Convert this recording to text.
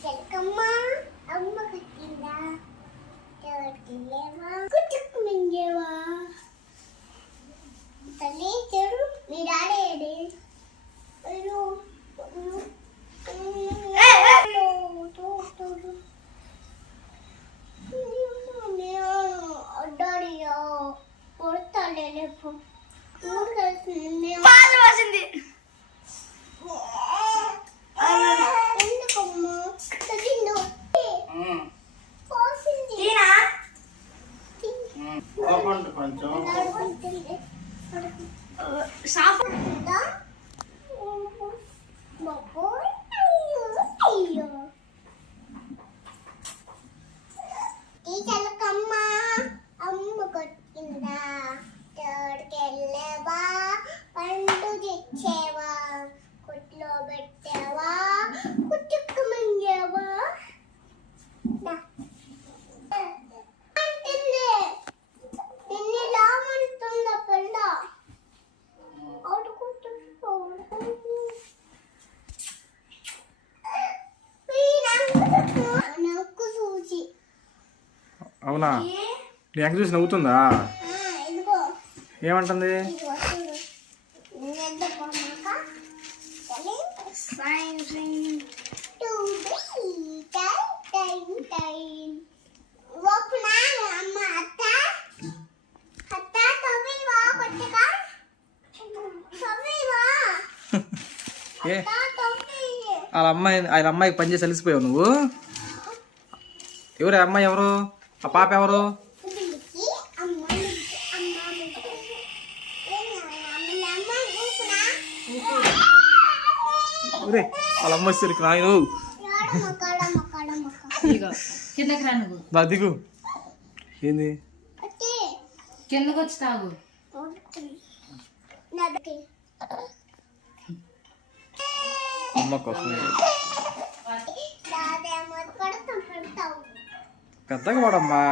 చిలకమ్మ అమ్మ కట్టిందా ఎవరికి లేవా కుట్టుకు మింగేవా తల్లి చెడు మీ డాడీ ఏడి అయ్యో డాడీయో కొడతాడే లేపు ఊరు కలిసింది పాలు వాసింది ఎందుకమ్మా తగ్గిందో పోసింది కొంచెం సాఫ్ చిలకమ్మ అమ్మ కొట్టిందా తోడుకెళ్ళవా పండు తెచ్చేవా కొట్లో పెట్టావా కుట్టుకు మింగేవా నిన్ను లామంటుందా పిల్ల నాకు చూసి అవునా నీ అంక చూసి నవ్వుతుందా ఏమంటుంది ఏ వాళ్ళ అమ్మాయికి పని చేసి అలిసిపోయావు నువ్వు ఎవరు అమ్మాయి ఎవరు ఆ పాప ఎవరు వాళ్ళ అమ్మ వచ్చేసరికి నాయను బా దిగు ఏంది కిందకు వచ్చి తాగు అమ్మ కోసం పెద్దగా వాడమ్మా